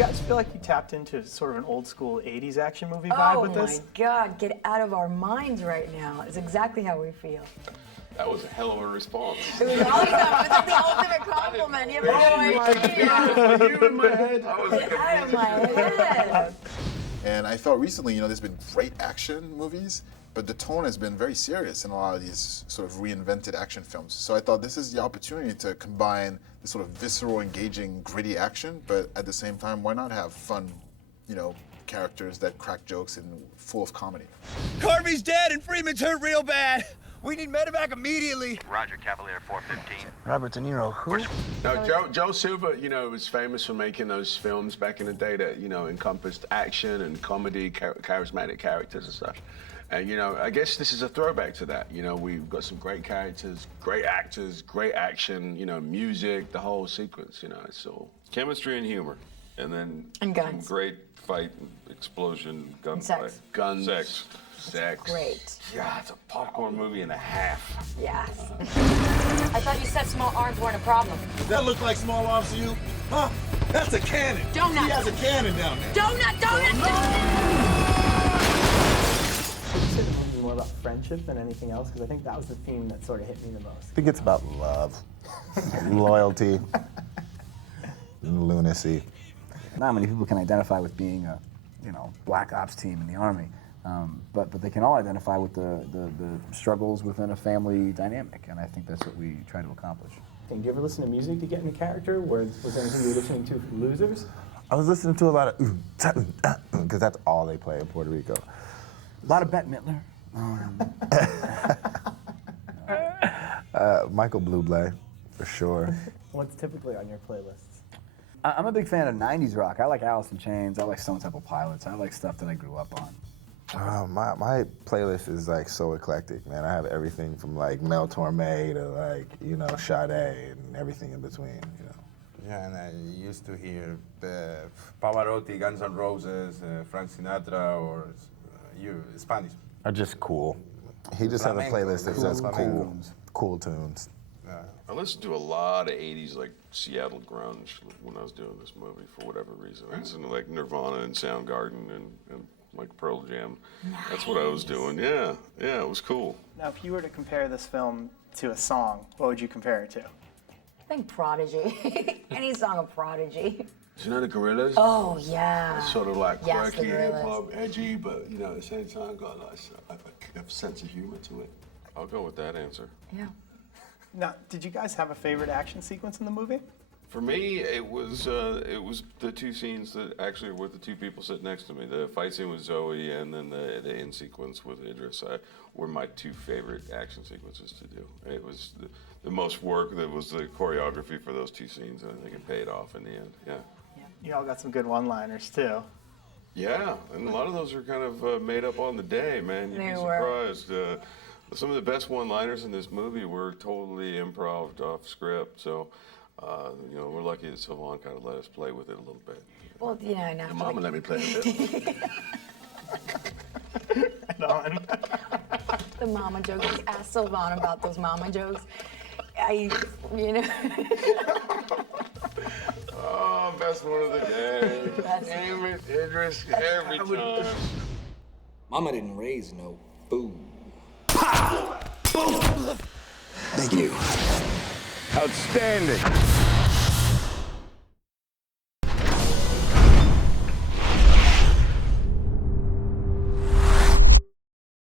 guys feel like you tapped into sort of an old school 80s action movie vibe with this? Oh my God, get out of our minds right now. It's exactly how we feel. That was a hell of a response. It was awesome. It was like the ultimate compliment. You have no idea. You in my head. I was Get out of my head. And I felt recently, you know, there's been great action movies, but the tone has been very serious in a lot of these sort of reinvented action films. So I thought this is the opportunity to combine the sort of visceral, engaging, gritty action, but at the same time, why not have fun, you know, characters that crack jokes and full of comedy. Carvey's dead and Freeman's hurt real bad. We need medevac immediately. Roger, Cavalier 415. Robert De Niro, who? No, Joe Silva, you know, was famous for making those films back in the day that, you know, encompassed action and comedy, charismatic characters and stuff. And, you know, I guess this is a throwback to that. You know, we've got some great characters, great actors, great action, you know, music, the whole sequence, you know, it's all chemistry and humor. And then and guns. Some great fight, explosion, gunplay. Sex. Guns. Sex. Great. Yeah, it's a popcorn movie and a half. Yes. I thought you said small arms weren't a problem. Does that look like small arms to you? Huh? That's a cannon. Donut. He has a cannon down there. Donut. Would you say the movie more about friendship than anything else? Because I think that was the theme that sort of hit me the most. I think it's about love, loyalty, and lunacy. Not many people can identify with being a, you know, black ops team in the Army, but they can all identify with the struggles within a family dynamic, and I think that's what we try to accomplish. Do you ever listen to music to get into character? Was there anything you were listening to for Losers? I was listening to a lot of because that's all they play in Puerto Rico. A lot of Bette Midler. Michael Bublé, for sure. What's typically on your playlists? I'm a big fan of 90s rock. I like Alice in Chains. I like Stone Temple Pilots. I like stuff that I grew up on. My playlist is like so eclectic, man. I have everything from like Mel Torme to like, you know, Sade and everything in between, you know. Yeah, and I used to hear Pavarotti, Guns N' Roses, Frank Sinatra, or Spanish. Are just cool. He just has a playlist that says cool tunes. I listened to a lot of 80s, like, Seattle grunge when I was doing this movie, for whatever reason. I listened to, like, Nirvana and Soundgarden and like, Pearl Jam. Nice. That's what I was doing. Yeah, it was cool. Now, if you were to compare this film to a song, what would you compare it to? I think Prodigy. Any song of Prodigy. You know the Gorillaz? Oh, yeah. It's sort of like Yes, quirky, the Gorillaz. hip-hop, edgy, but, you know, at the same time, got a sense of humor to it. I'll go with that answer. Yeah. Now, did you guys have a favorite action sequence in the movie? For me, it was the two scenes that actually were the two people sitting next to me. The fight scene with Zoe and then the end sequence with Idris were my two favorite action sequences to do. It was the most work that was the choreography for those two scenes, and I think it paid off in the end, yeah. You all got some good one-liners, too. Yeah, and a lot of those are kind of made up on the day, man. You'd be surprised. Some of the best one-liners in this movie were totally improv off script, so you know, we're lucky that Sylvain kind of let us play with it a little bit. Well, yeah, I know. Your mama let me play a bit. The mama jokes. Just ask Sylvain about those mama jokes. You know. Oh, best one of the day. Damn it, Idris, every time. Mama didn't raise no fool. Thank you. Outstanding.